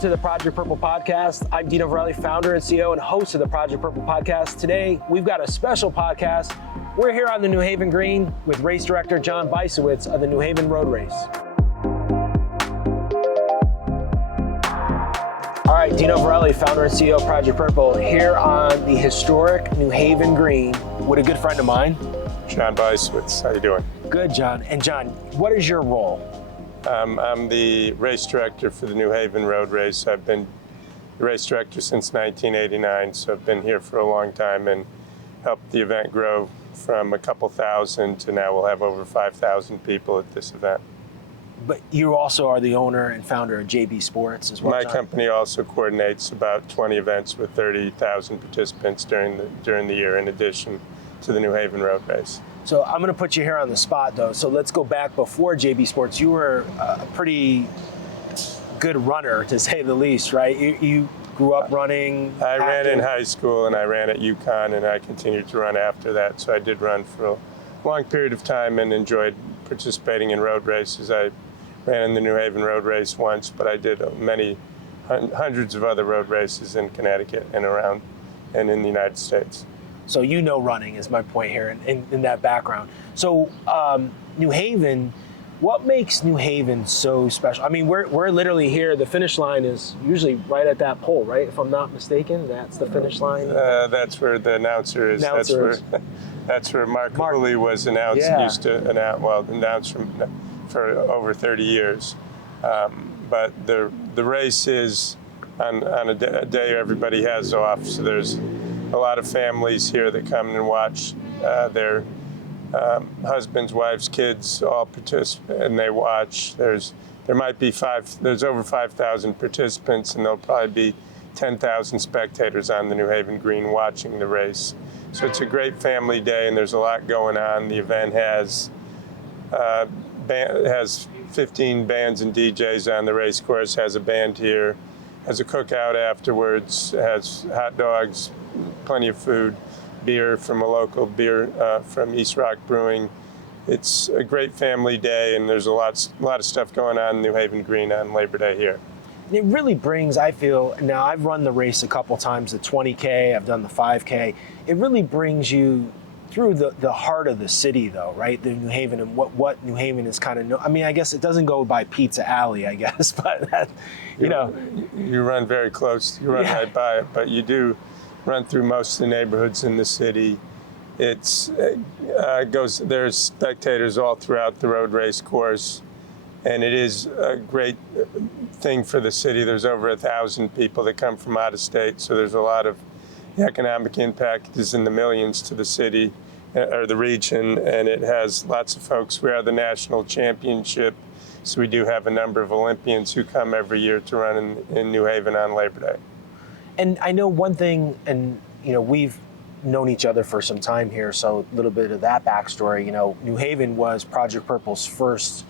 to the Project Purple podcast. I'm Dino Verrelli, founder and CEO and host of the Project Purple podcast. Today, we've got a special podcast. We're here on the New Haven Green with race director John Bysiewicz of the New Haven Road Race. All right, Dino Verrelli, founder and CEO of Project Purple, here on the historic New Haven Green with a good friend of mine. John Bysiewicz, how you doing? Good, John. And John, what is your role? I'm the race director for the New Haven Road Race. I've been the race director since 1989, so I've been here for a long time and helped the event grow from a couple thousand to now we'll have over 5,000 people at this event. But you also are the owner and founder of JB Sports as well. My John? company also coordinates about 20 events with 30,000 participants during the year, in addition to the New Haven Road Race. So I'm going to put you here on the spot, though. So let's go back before JB Sports. You were a pretty good runner, to say the least, right? You grew up running. I ran in high school and I ran at UConn, and I continued to run after that. So I did run for a long period of time and enjoyed participating in road races. I ran in the New Haven Road Race once, but I did many hundreds of other road races in Connecticut and around and in the United States. So you know running is my point here in that background. So New Haven, what makes New Haven so special? I mean, we're literally here. The finish line is usually right at that pole, right? If I'm not mistaken, that's the finish line. That's where the announcer is. That's where Mark Gilhuly was announced. Yeah. Used to announce for over 30 years. But the race is on a day everybody has off. So there's a lot of families here that come and watch their husbands, wives, kids all participate, and they watch. There's over 5,000 participants, and there'll probably be 10,000 spectators on the New Haven Green watching the race. So it's a great family day, and there's a lot going on. The event has 15 bands and DJs on the race course, has a band here, has a cookout afterwards, has hot dogs, plenty of food, beer from a local beer from East Rock Brewing. It's a great family day, and there's a lot of stuff going on in New Haven Green on Labor Day here. It really brings, I feel, now I've run the race a couple times, the 20K, I've done the 5K. It really brings you through the heart of the city, though, right? The New Haven and what New Haven is kind of, I mean, I guess it doesn't go by Pizza Alley, I guess, but that, You run very close, you run right by it, but you do run through most of the neighborhoods in the city. There's spectators all throughout the road race course, and it is a great thing for the city. There's over 1,000 people that come from out of state, so there's a lot of economic impact is in the millions to the city or the region, and it has lots of folks. We are the national championship, so we do have a number of Olympians who come every year to run in New Haven on Labor Day. And I know one thing, and we've known each other for some time here, so a little bit of that backstory. New Haven was Project Purple's first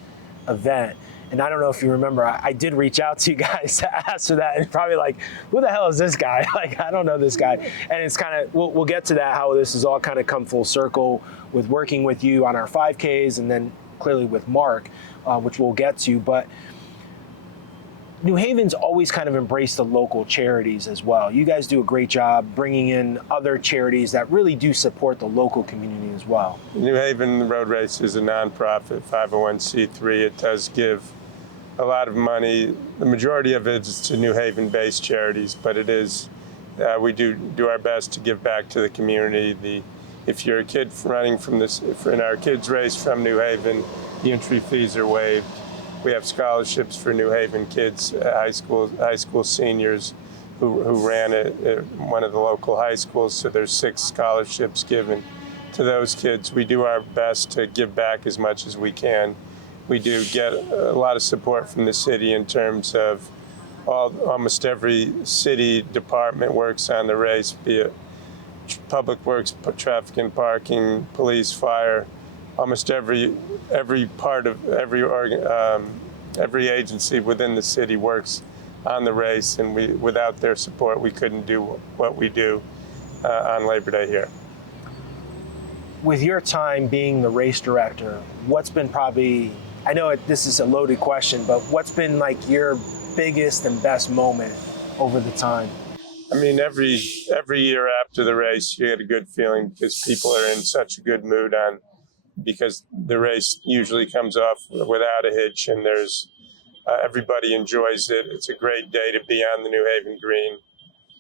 event. And I don't know if you remember, I did reach out to you guys to ask for that, and probably like, who the hell is this guy? Like, I don't know this guy. And it's kind of, we'll get to that, how this has all kind of come full circle with working with you on our 5Ks, and then clearly with Mark, which we'll get to. But New Haven's always kind of embraced the local charities as well. You guys do a great job bringing in other charities that really do support the local community as well. New Haven Road Race is a nonprofit 501c3. It does give a lot of money. The majority of it is to New Haven-based charities, but it is, we do our best to give back to the community. If you're a kid running in our kids race from New Haven, the entry fees are waived. We have scholarships for New Haven kids, high school seniors who ran at one of the local high schools. So there's 6 scholarships given to those kids. We do our best to give back as much as we can. We do get a lot of support from the city in terms of almost every city department works on the race, be it public works, traffic and parking, police, fire. Almost every part of every agency within the city works on the race, and without their support, we couldn't do what we do on Labor Day here. With your time being the race director, what's been probably, I know this is a loaded question, but what's been like your biggest and best moment over the time? I mean, every year after the race, you get a good feeling because people are in such a good mood because the race usually comes off without a hitch, and there's everybody enjoys it. It's a great day to be on the New Haven Green.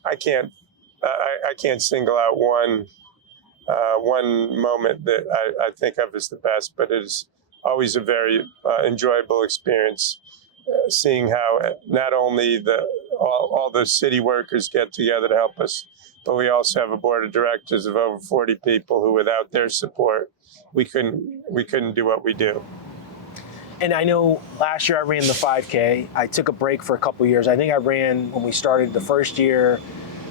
I can't single out one moment that I think of as the best, but it is always a very enjoyable experience. Seeing how not only all the city workers get together to help us, but we also have a board of directors of over 40 people who, without their support, we couldn't do what we do. And I know last year I ran the 5K. I took a break for a couple years. I think I ran when we started the first year,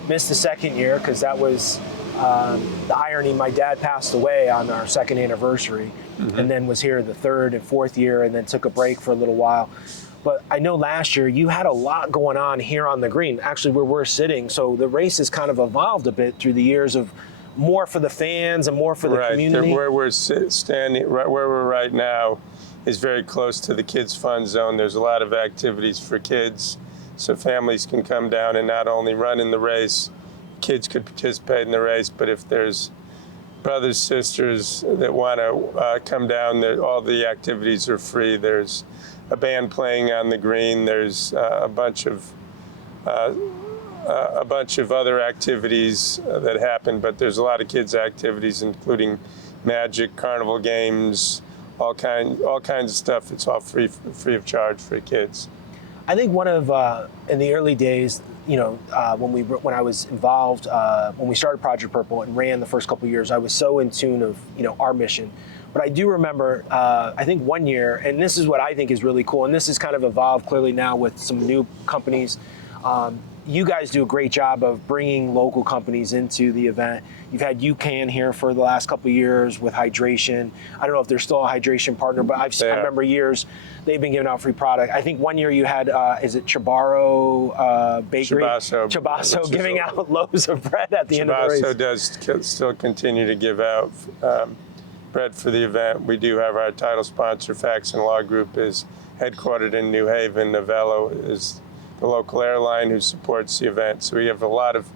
missed the second year because that was the irony. My dad passed away on our second anniversary, and then was here the third and fourth year, and then took a break for a little while. But I know last year you had a lot going on here on the green, actually where we're sitting. So the race has kind of evolved a bit through the years of more for the fans and more for the community. Where we're standing, right where we're right now, is very close to the kids' fun zone. There's a lot of activities for kids, so families can come down and not only run in the race, kids could participate in the race, but if there's brothers, sisters that want to come down, all the activities are free. There's a band playing on the green. There's a bunch of other activities that happen, but there's a lot of kids' activities, including magic, carnival games, all kinds of stuff. It's all free of charge for kids. I think one of in the early days, when I was involved, when we started Project Purple and ran the first couple of years, I was so in tune of our mission. But I do remember, I think one year, and this is what I think is really cool, and this has kind of evolved clearly now with some new companies. You guys do a great job of bringing local companies into the event. You've had UCAN here for the last couple of years with hydration. I don't know if they're still a hydration partner, but I remember years they've been giving out free product. I think one year you had, is it Chibaro Bakery? Chibasso giving out loaves of bread at the end of the race. Chibasso does still continue to give out bread for the event. We do have our title sponsor, Faxon Law Group, is headquartered in New Haven. Novello is the local airline who supports the event. So we have a lot of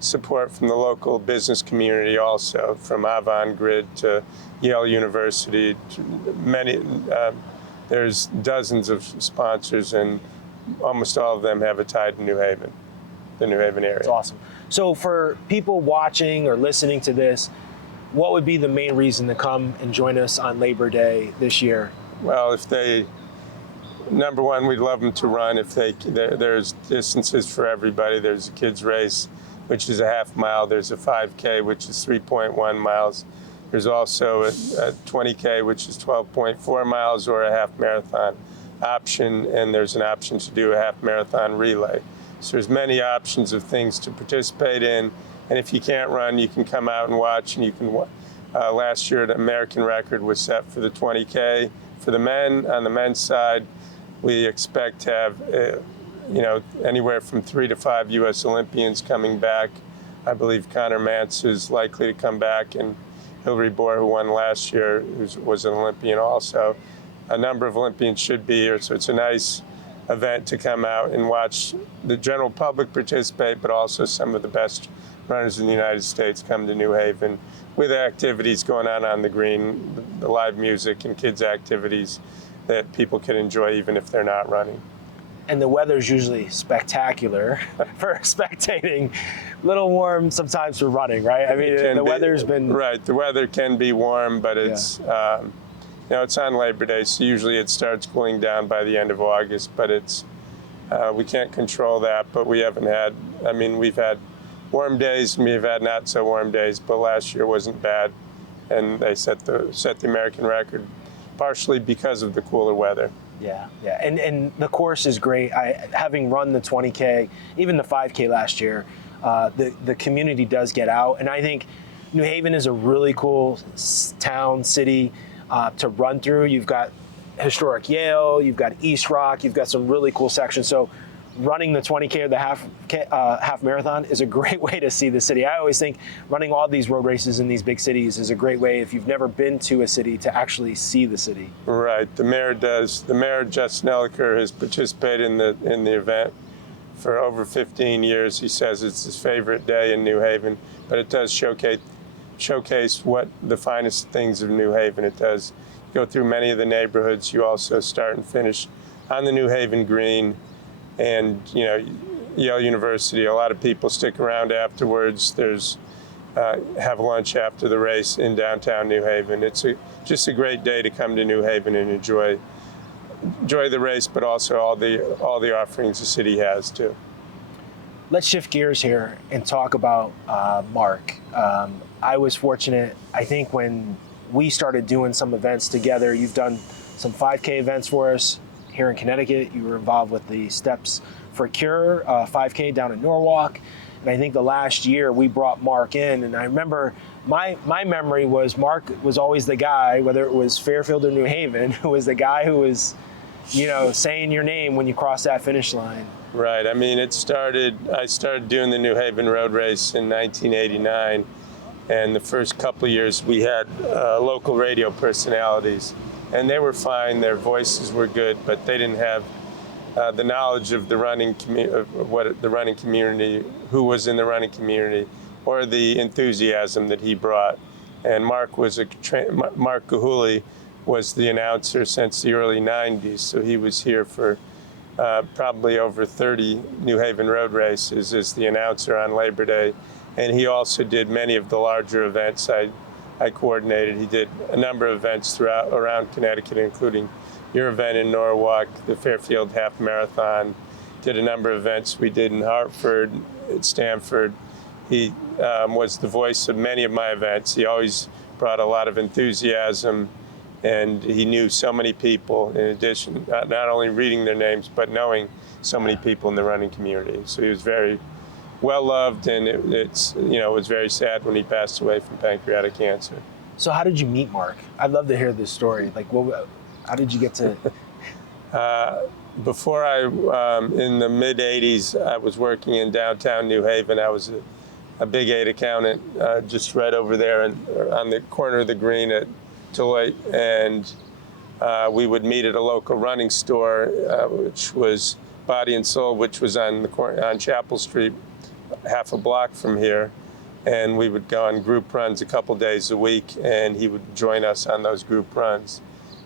support from the local business community also, from Avangrid to Yale University. There's dozens of sponsors, and almost all of them have a tie to New Haven, the New Haven area. That's awesome. So for people watching or listening to this, what would be the main reason to come and join us on Labor Day this year? Well, number one, we'd love them to run. There's distances for everybody. There's a kids race, which is a half mile. There's a 5K, which is 3.1 miles. There's also a 20K, which is 12.4 miles, or a half marathon option. And there's an option to do a half marathon relay. So there's many options of things to participate in. And if you can't run, you can come out and watch. And you can. Last year, the American record was set for the 20K for the men. On the men's side, we expect to have, anywhere from 3 to 5 U.S. Olympians coming back. I believe Connor Mantz is likely to come back, and Hillary Bohr, who won last year, was an Olympian also. A number of Olympians should be here, so it's a nice event to come out and watch the general public participate, but also some of the best runners in the United States come to New Haven with activities going on the green, the live music and kids' activities that people can enjoy even if they're not running. And the weather's usually spectacular for spectating. A little warm sometimes for running, right? I mean, the weather's been... Right, the weather can be warm, but it's, it's on Labor Day, so usually it starts cooling down by the end of August, but we can't control that, but we've had warm days, and we've had not so warm days, but last year wasn't bad, and they set the American record partially because of the cooler weather. Yeah. And the course is great. Having run the 20K, even the 5K last year, the community does get out. And I think New Haven is a really cool town, city to run through. You've got historic Yale, you've got East Rock, you've got some really cool sections. So running the 20K or the half marathon is a great way to see the city. I always think running all these road races in these big cities is a great way, if you've never been to a city, to actually see the city. Right. The mayor does. The mayor, Justin Elliker, has participated in the event for over 15 years. He says it's his favorite day in New Haven, but it does showcase what the finest things of New Haven. It does go through many of the neighborhoods. You also start and finish on the New Haven Green, and Yale University. A lot of people stick around afterwards. There's have lunch after the race in downtown New Haven. It's just a great day to come to New Haven and enjoy the race, but also all the offerings the city has too. Let's shift gears here and talk about Mark. I was fortunate, I think, when we started doing some events together. You've done some 5K events for us here in Connecticut. You were involved with the Steps for Cure 5K down in Norwalk. And I think the last year we brought Mark in, and I remember my memory was Mark was always the guy, whether it was Fairfield or New Haven, who was the guy who was, saying your name when you cross that finish line. Right. I mean, I started doing the New Haven Road Race in 1989, and the first couple of years we had local radio personalities, and they were fine. Their voices were good, but they didn't have the knowledge of the running community, who was in the running community, or the enthusiasm that he brought. And Mark Gilhuly was the announcer since the early 90s, so he was here for probably over 30 New Haven road races as the announcer on Labor Day. And he also did many of the larger events I coordinated. He did a number of events around Connecticut, including your event in Norwalk, the Fairfield Half Marathon, did a number of events we did in Hartford, at Stamford. He was the voice of many of my events. He always brought a lot of enthusiasm, and he knew so many people, in addition, not only reading their names, but knowing so many people in the running community. So he was very well loved, and it was very sad when he passed away from pancreatic cancer. So how did you meet Mark? I'd love to hear this story. Like, how did you get to? Before in the mid '80s, I was working in downtown New Haven. I was a Big 8 accountant, just right over there on the corner of the Green at Deloitte, and we would meet at a local running store, which was Body and Soul, which was on Chapel Street, half a block from here, and we would go on group runs a couple days a week, and he would join us on those group runs.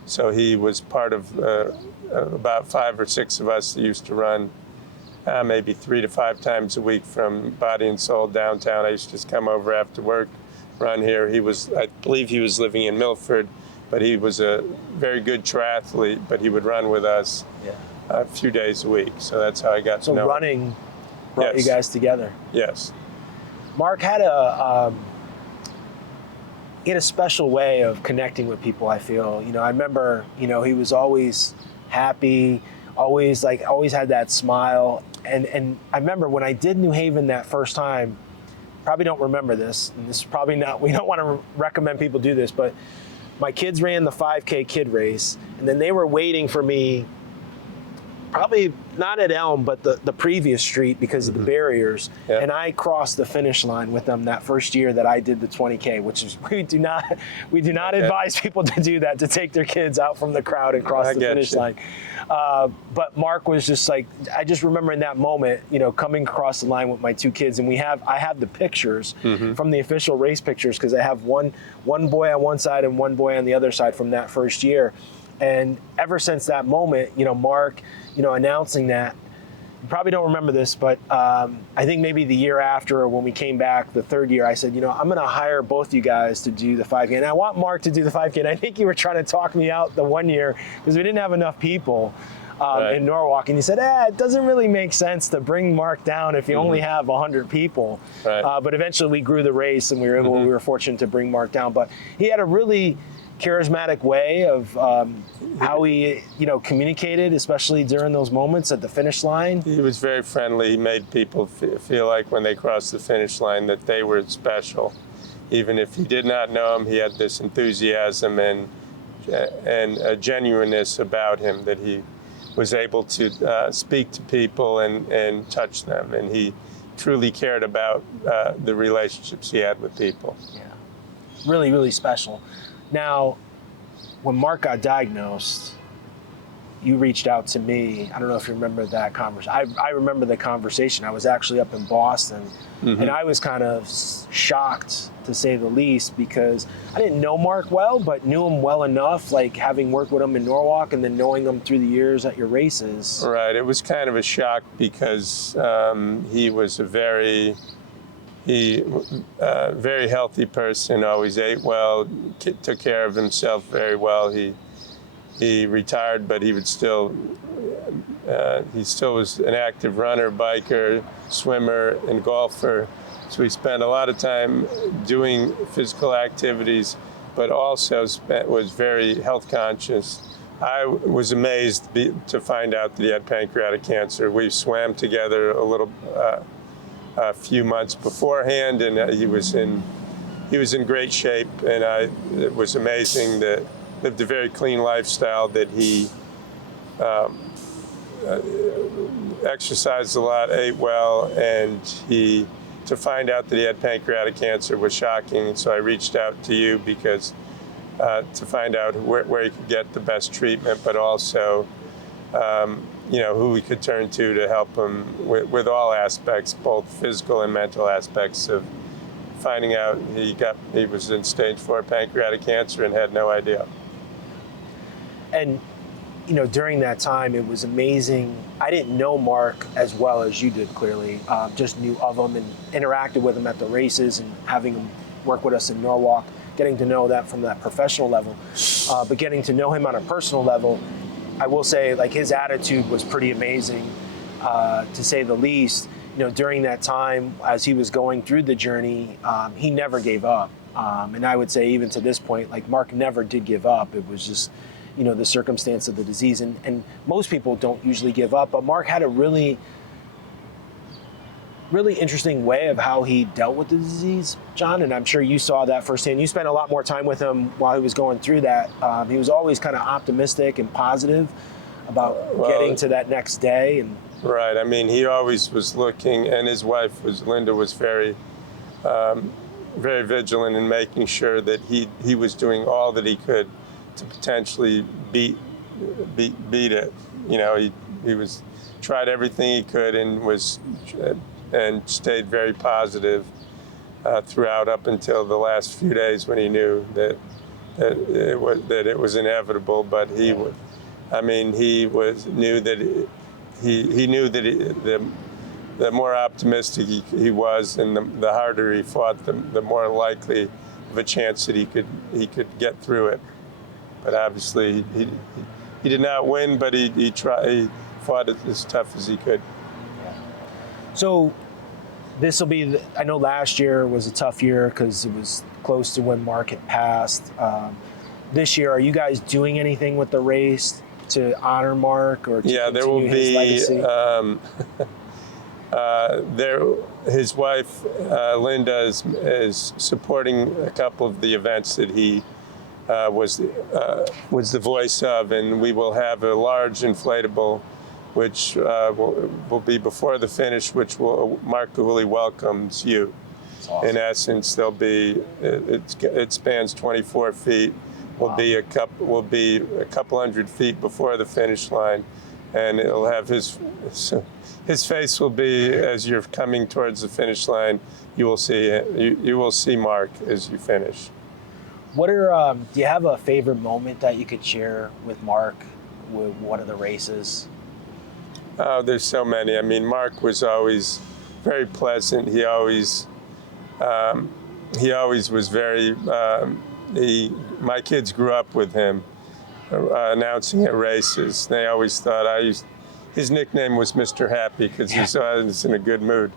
So he was part of about 5 or 6 of us that used to run maybe 3 to 5 times a week from Body and Soul downtown. I used to just come over after work, run here. I believe he was living in Milford, but he was a very good triathlete, but he would run with us a few days a week. So that's how I got to know him. So running brought you guys together. Yes. Mark had a special way of connecting with people, I feel. I remember, he was always happy, always had that smile. And I remember when I did New Haven that first time, probably don't remember this, and this is probably not, we don't want to recommend people do this, but my kids ran the 5K kid race, and then they were waiting for me, probably not at Elm, but the previous street because of the barriers. Yep. And I crossed the finish line with them that first year that I did the 20K, which is, we do not advise people to do that, to take their kids out from the crowd and cross the finish line. But Mark was just like, I just remember in that moment, coming across the line with my 2 kids, and I have the pictures from the official race pictures, because I have one boy on one side and one boy on the other side from that first year. And ever since that moment, Mark, announcing that, you probably don't remember this, but I think maybe the year after, when we came back, the 3rd year, I said, I'm going to hire both you guys to do the 5K. And I want Mark to do the 5K. And I think you were trying to talk me out the one year because we didn't have enough people in Norwalk. And you said, it doesn't really make sense to bring Mark down if you only have 100 people. Right. But eventually we grew the race, and we were fortunate to bring Mark down. But he had a really charismatic way of how he, communicated, especially during those moments at the finish line. He was very friendly. He made people feel like when they crossed the finish line that they were special. Even if he did not know him, he had this enthusiasm and a genuineness about him that he was able to speak to people and touch them. And he truly cared about the relationships he had with people. Yeah, really, really special. Now, when Mark got diagnosed, you reached out to me. I don't know if you remember that conversation. I remember the conversation. I was actually up in Boston, and I was kind of shocked, to say the least, because I didn't know Mark well, but knew him well enough, like having worked with him in Norwalk and then knowing him through the years at your races. Right. It was kind of a shock because he was a very healthy person, always ate well, took care of himself very well. He retired, but he still was an active runner, biker, swimmer, and golfer. So he spent a lot of time doing physical activities, but also was very health conscious. I was amazed to find out that he had pancreatic cancer. We swam together a few months beforehand, and he was in great shape. And it was amazing that lived a very clean lifestyle, that he exercised a lot, ate well, and to find out that he had pancreatic cancer was shocking. And so I reached out to you because to find out where he could get the best treatment, but also who we could turn to help him with all aspects, both physical and mental aspects of finding out he was in stage 4 pancreatic cancer and had no idea. And during that time, it was amazing. I didn't know Mark as well as you did, clearly. Just knew of him and interacted with him at the races and having him work with us in Norwalk, getting to know that from that professional level. But getting to know him on a personal level, I will say, like, his attitude was pretty amazing, to say the least. During that time, as he was going through the journey, he never gave up. And I would say even to this point, like, Mark never did give up. It was just the circumstance of the disease. And most people don't usually give up, but Mark had a really, really interesting way of how he dealt with the disease, John, and I'm sure you saw that firsthand. You spent a lot more time with him while he was going through that. He was always kind of optimistic and positive about getting to that next day. And right. I mean, he always was looking, and his wife Linda was very, very vigilant in making sure that he was doing all that he could to potentially beat it. He was tried everything he could and stayed very positive throughout, up until the last few days when he knew that it was inevitable. But he knew that the more optimistic he was, and the harder he fought, the more likely of a chance that he could get through it. But obviously, he did not win, but he fought it as tough as he could. So this will be, I know last year was a tough year because it was close to when Mark had passed. This year, are you guys doing anything with the race to honor Mark or to there will be his legacy? His wife Linda is supporting a couple of the events that he was the voice of, and we will have a large inflatable, which will be before the finish, which Mark Gilhuly welcomes you. Awesome. In essence, there'll be it spans 24 feet. Will be a couple hundred feet before the finish line, and it'll have his face will be, as you're coming towards the finish line. You will see Mark as you finish. What are do you have a favorite moment that you could share with Mark with one of the races? Oh, there's so many. I mean, Mark was always very pleasant. He always was very. My kids grew up with him announcing at races. They always thought his nickname was Mr. Happy because he saw us in a good mood.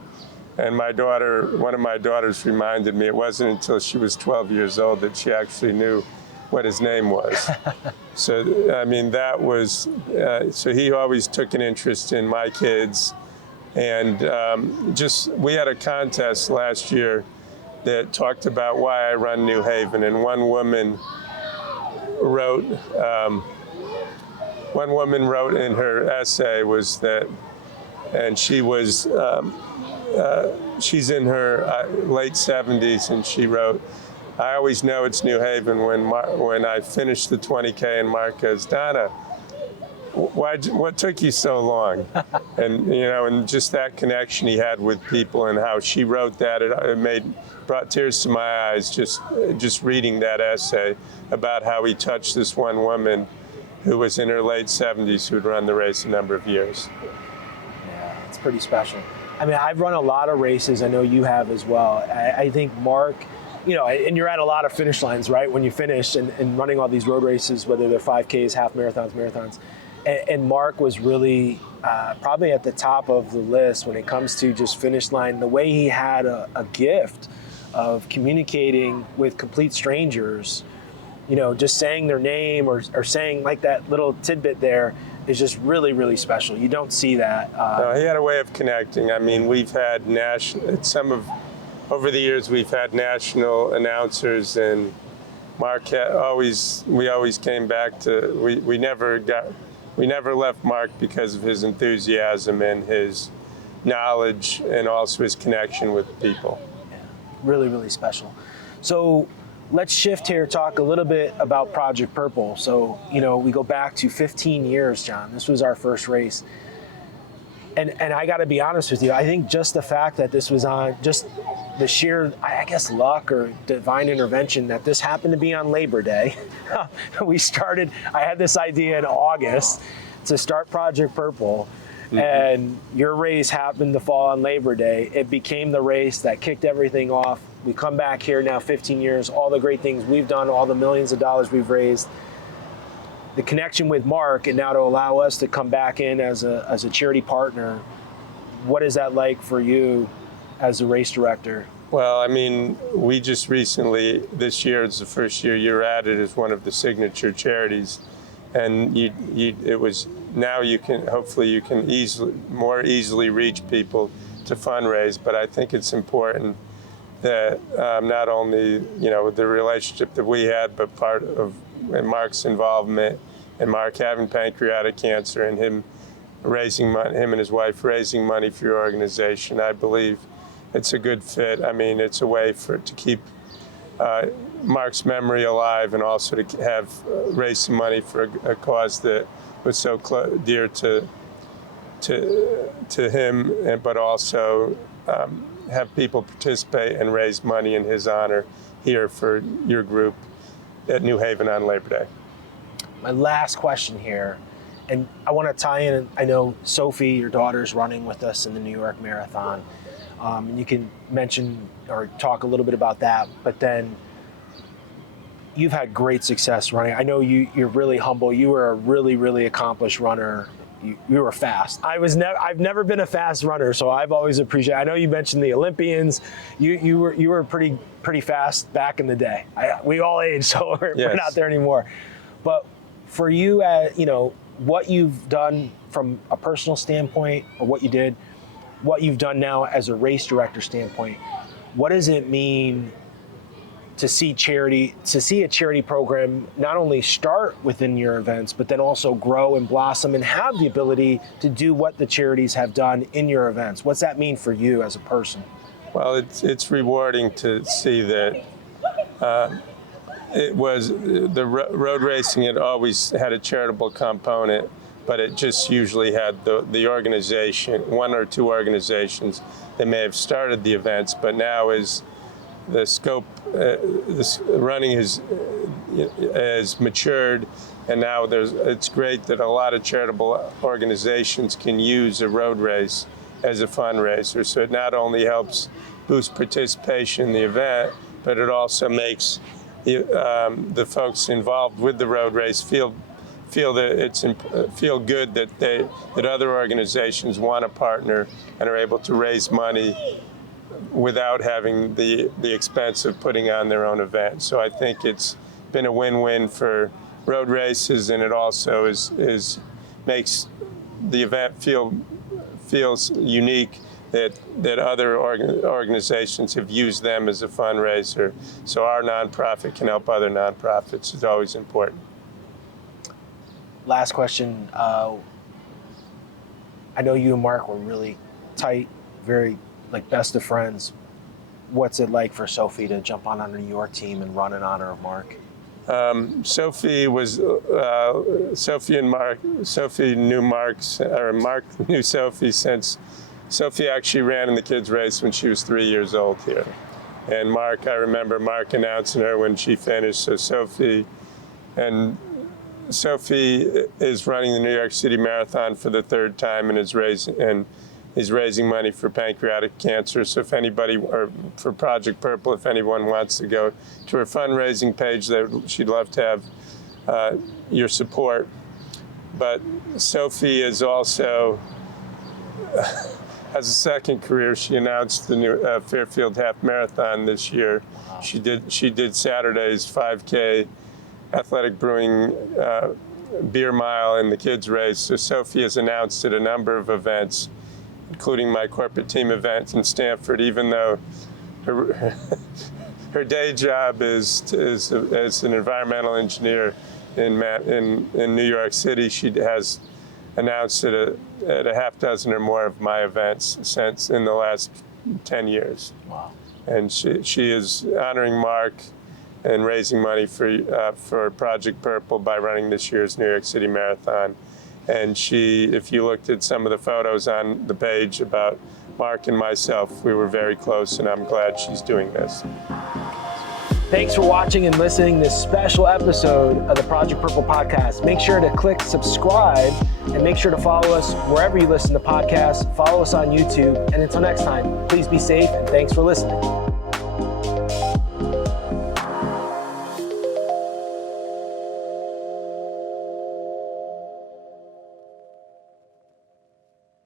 And one of my daughters reminded me, it wasn't until she was 12 years old that she actually knew what his name was. So, I mean, that was, so he always took an interest in my kids. And we had a contest last year that talked about why I run New Haven. And one woman wrote, one woman wrote in her essay was that, and she was, she's in her late 70s, and she wrote, "I always know it's New Haven when I finish the 20K and Mark goes, Donna, what took you so long?" And and just that connection he had with people, and how she wrote that, it brought tears to my eyes just reading that essay about how he touched this one woman who was in her late 70s who'd run the race a number of years. Yeah, it's pretty special. I mean, I've run a lot of races. I know you have as well. I think Mark, and you're at a lot of finish lines, right? When you finish and running all these road races, whether they're 5Ks, half marathons, marathons. And Mark was really probably at the top of the list when it comes to just finish line. The way he had a gift of communicating with complete strangers, just saying their name or saying like that little tidbit there is just really, really special. You don't see that. No, he had a way of connecting. I mean, we've had over the years, we've had national announcers, and Mark we always came back to, we never left Mark because of his enthusiasm and his knowledge and also his connection with people. Yeah, really, really special. So let's shift here, talk a little bit about Project Purple. So, we go back to 15 years, John. This was our first race. And I got to be honest with you, I think just the fact that this was on, just the sheer, I guess, luck or divine intervention that this happened to be on Labor Day. I had this idea in August to start Project Purple, and your race happened to fall on Labor Day. It became the race that kicked everything off. We come back here now 15 years, all the great things we've done, all the millions of dollars we've raised, the connection with Mark, and now to allow us to come back in as a charity partner. What is that like for you as a race director? Well, I mean, we just recently, this year is the first year you're at it as one of the signature charities, and now you can hopefully more easily reach people to fundraise. But I think it's important that not only the relationship that we had, but part of Mark's involvement, and Mark having pancreatic cancer, and him and his wife raising money for your organization. I believe it's a good fit. I mean, it's a way to keep Mark's memory alive, and also to have raise some money for a cause that was so dear to him, but also have people participate and raise money in his honor here for your group at New Haven on Labor Day. My last question here, and I want to tie in, I know Sophie, your daughter's running with us in the New York Marathon, and you can mention or talk a little bit about that, but then you've had great success running. I know you're really humble. You were a really, really accomplished runner. You were fast. I've never been a fast runner, so I've always appreciated. I know you mentioned the Olympians. You were pretty fast back in the day. We all age, so we're not there anymore. But for you, what you've done from a personal standpoint, or what you've done now as a race director standpoint, what does it mean to see a charity program not only start within your events, but then also grow and blossom and have the ability to do what the charities have done in your events? What's that mean for you as a person? Well, it's rewarding to see that it was the road racing had always had a charitable component, but it just usually had the organization, one or two organizations that may have started the events, but now is the scope, this running has matured, and now it's great that a lot of charitable organizations can use a road race as a fundraiser. So it not only helps boost participation in the event, but it also makes the folks involved with the road race feel good that other organizations want to partner and are able to raise money without having the expense of putting on their own event. So I think it's been a win-win for road races, and it also makes the event feels unique that other organizations have used them as a fundraiser. So our nonprofit can help other nonprofits is always important. last question. I know you and Mark were really tight, very like best of friends. What's it like for Sophie to jump on a New York team and run in honor of Mark? Sophie and Mark. Sophie knew Mark knew Sophie since Sophie actually ran in the kids' race when she was 3 years old here. And Mark, I remember Mark announcing her when she finished. So Sophie is running the New York City Marathon for the third time and is raising money for pancreatic cancer. So if anybody, or for Project Purple, if anyone wants to go to her fundraising page, she'd love to have your support. But Sophie is also has a second career. She announced the new Fairfield Half Marathon this year. Wow. She did Saturday's 5K Athletic Brewing beer mile in the kids race. So Sophie has announced at a number of events, including my corporate team event in Stanford, even though her day job is as an environmental engineer in New York City. She has announced at a half dozen or more of my events since in the last 10 years. Wow. And she is honoring Mark and raising money for Project Purple by running this year's New York City Marathon. And if you looked at some of the photos on the page about Mark and myself, we were very close, and I'm glad she's doing this. Thanks for watching and listening to this special episode of the Project Purple podcast. Make sure to click subscribe and make sure to follow us wherever you listen to podcasts. Follow us on YouTube. And until next time, please be safe and thanks for listening.